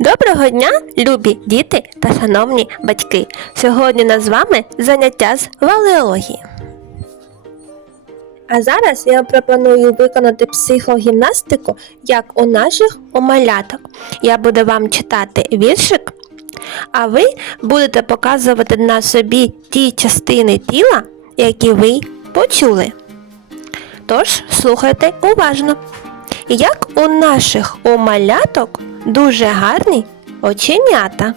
Доброго дня, любі діти та шановні батьки! Сьогодні нас з вами заняття з валеології. А зараз я пропоную виконати психогімнастику, як у наших умаляток. Я буду вам читати віршик, а ви будете показувати на собі ті частини тіла, які ви почули. Тож слухайте уважно. Як у наших умаляток дуже гарні оченята,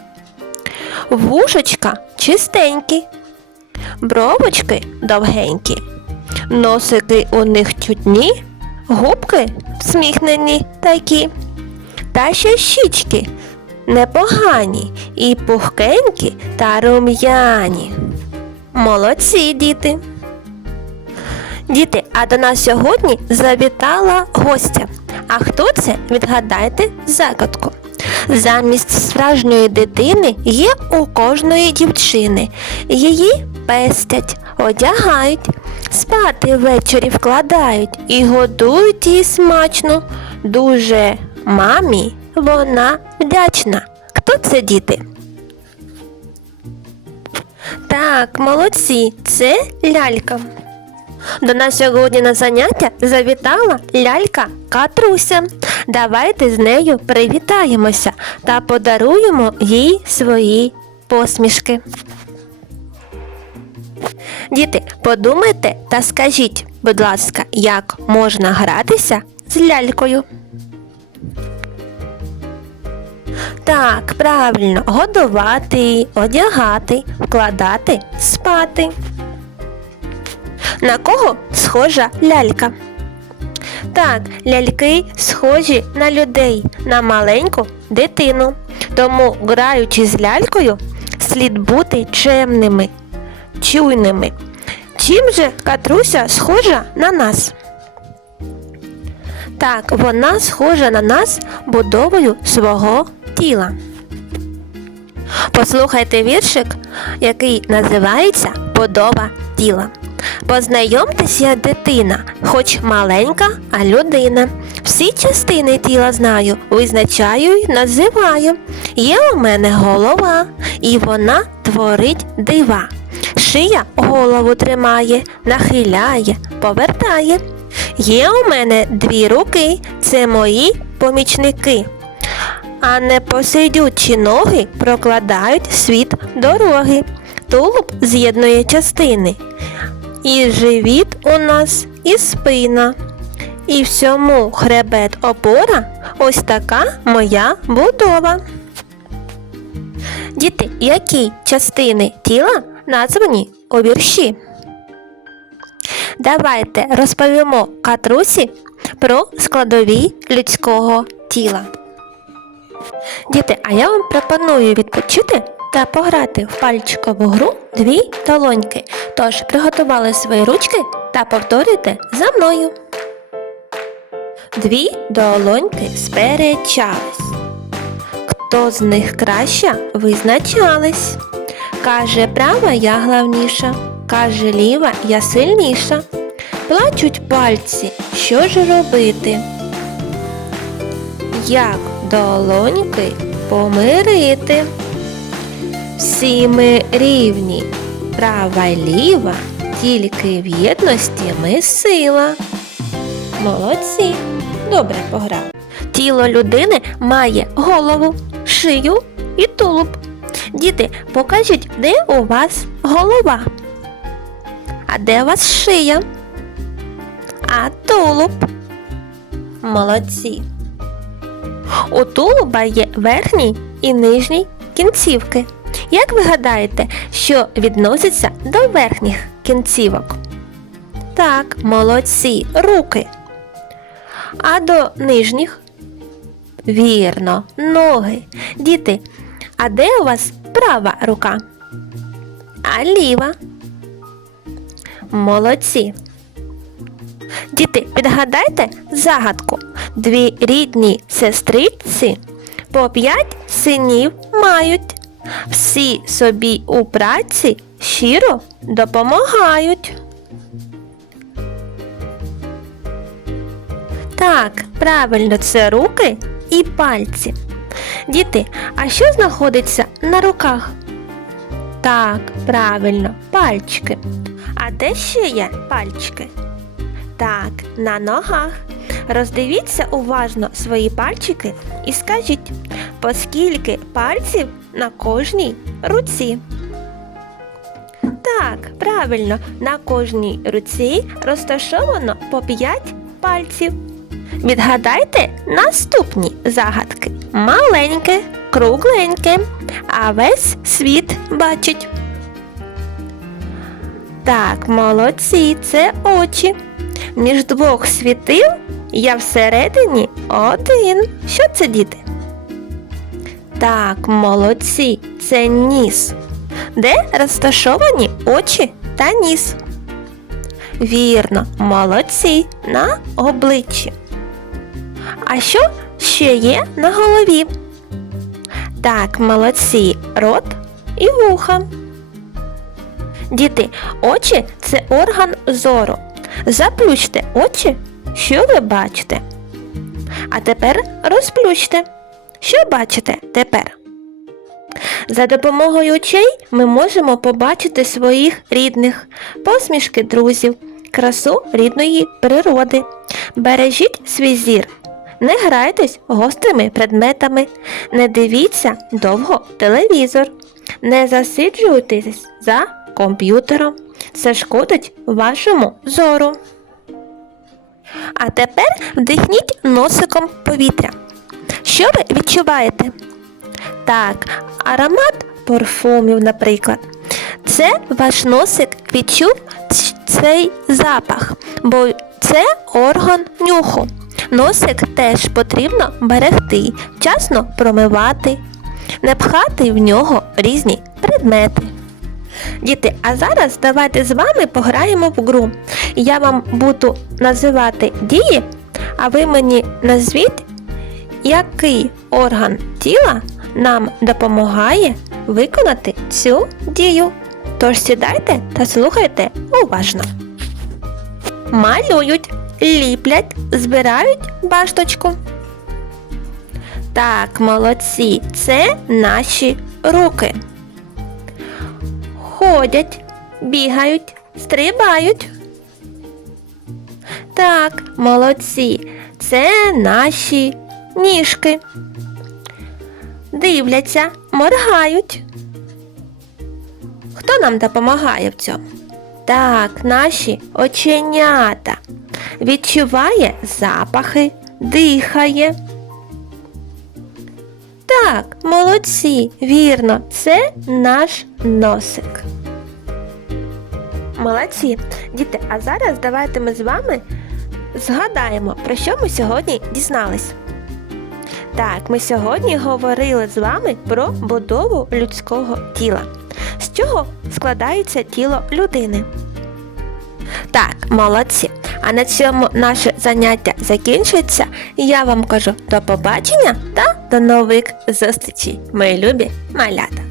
вушечка чистенькі, бровочки довгенькі, носики у них чутні, губки всміхнені такі, та ще щічки непогані і пухкенькі та рум'яні. Молодці, діти! Діти, а до нас сьогодні завітала гостя. А хто це? Відгадайте загадку. Замість справжньої дитини є у кожної дівчини. Її пестять, одягають, спати ввечері вкладають і годують її смачно. Дуже мамі вона вдячна. Хто це діти? Так, молодці, це лялька. До нас сьогодні на заняття завітала лялька Катруся. Давайте з нею привітаємося та подаруємо їй свої посмішки. Діти, подумайте та скажіть, будь ласка, як можна гратися з лялькою? Так, правильно, годувати, одягати, вкладати, спати. На кого схожа лялька? Так, ляльки схожі на людей, на маленьку дитину. Тому, граючи з лялькою, слід бути чемними, чуйними. Чим же Катруся схожа на нас? Так, вона схожа на нас будовою свого тіла. Послухайте віршик, який називається Подоба тіла. Познайомтеся, дитина, хоч маленька, а людина. Всі частини тіла знаю, визначаю й називаю. Є у мене голова, і вона творить дива. Шия голову тримає, нахиляє, повертає. Є у мене дві руки, це мої помічники. А непосидючі ноги прокладають світ дороги. Тулуб з'єднує частини. І живіт у нас, і спина. І всьому хребет опора ось така моя будова. Діти, які частини тіла названі у вірші? Давайте розповімо катрусі про складові людського тіла. Діти, а я вам пропоную відпочити та пограти в пальчикову гру дві долоньки. Тож приготували свої ручки та повторюйте за мною. Дві долоньки сперечались. Хто з них краща визначались? Каже права я главніша, каже ліва я сильніша. Плачуть пальці, що ж робити? Як долоньки помирити? Всі ми рівні, права й ліва, тільки в єдності ми сила. Молодці, добре пограв. Тіло людини має голову, шию і тулуб. Діти, покажіть, де у вас голова? А де у вас шия? А тулуб? Молодці. У тулуба є верхній і нижній кінцівки. Як ви гадаєте, що відноситься до верхніх кінцівок? Так, молодці, руки. А до нижніх? Вірно, ноги. Діти, а де у вас права рука? А ліва? Молодці. Діти, підгадайте загадку. Дві рідні сестриці по п'ять синів мають. Всі собі у праці щиро допомагають. Так, правильно, це руки і пальці. Діти, а що знаходиться на руках? Так, правильно, пальчики. А де ще є пальчики? Так, на ногах. Роздивіться уважно свої пальчики і скажіть, по скільки пальців на кожній руці. Так, правильно, на кожній руці розташовано по 5 пальців. Відгадайте наступні загадки. Маленьке, кругленьке, а весь світ бачить. Так, молодці, це очі. Між двох світил я всередині один. Що це, діти? Так, молодці, це ніс. Де розташовані очі та ніс? Вірно, молодці на обличчі. А що ще є на голові? Так, молодці, рот і вуха. Діти, очі це орган зору. Заплющте очі, що ви бачите? А тепер розплющте. Що бачите тепер? За допомогою очей ми можемо побачити своїх рідних, посмішки друзів, красу рідної природи. Бережіть свій зір. Не грайтесь гострими предметами, не дивіться довго телевізор, не засиджуйтесь за комп'ютером. Це шкодить вашому зору. А тепер вдихніть носиком повітря. Що ви відчуваєте? Так, аромат парфумів, наприклад. Це ваш носик відчув цей запах, бо це орган нюху. Носик теж потрібно берегти, вчасно промивати, не пхати в нього різні предмети. Діти, а зараз давайте з вами пограємо в гру. Я вам буду називати дії, а ви мені назвіть, який орган тіла нам допомагає виконати цю дію. Тож сідайте та слухайте уважно. Малюють, ліплять, збирають башточку. Так, молодці, це наші руки. Ходять, бігають, стрибають. Так, молодці, це наші ніжки. Дивляться, моргають. Хто нам допомагає в цьому? Так, наші оченята. Відчуває запахи, дихає. Так, молодці, вірно, це наш носик. Молодці. Діти, а зараз давайте ми з вами згадаємо, про що ми сьогодні дізнались. Так, ми сьогодні говорили з вами про будову людського тіла. З чого складається тіло людини? Так, молодці. А на цьому наше заняття закінчується. Я вам кажу до побачення та до нових зустрічей, мої любі малята.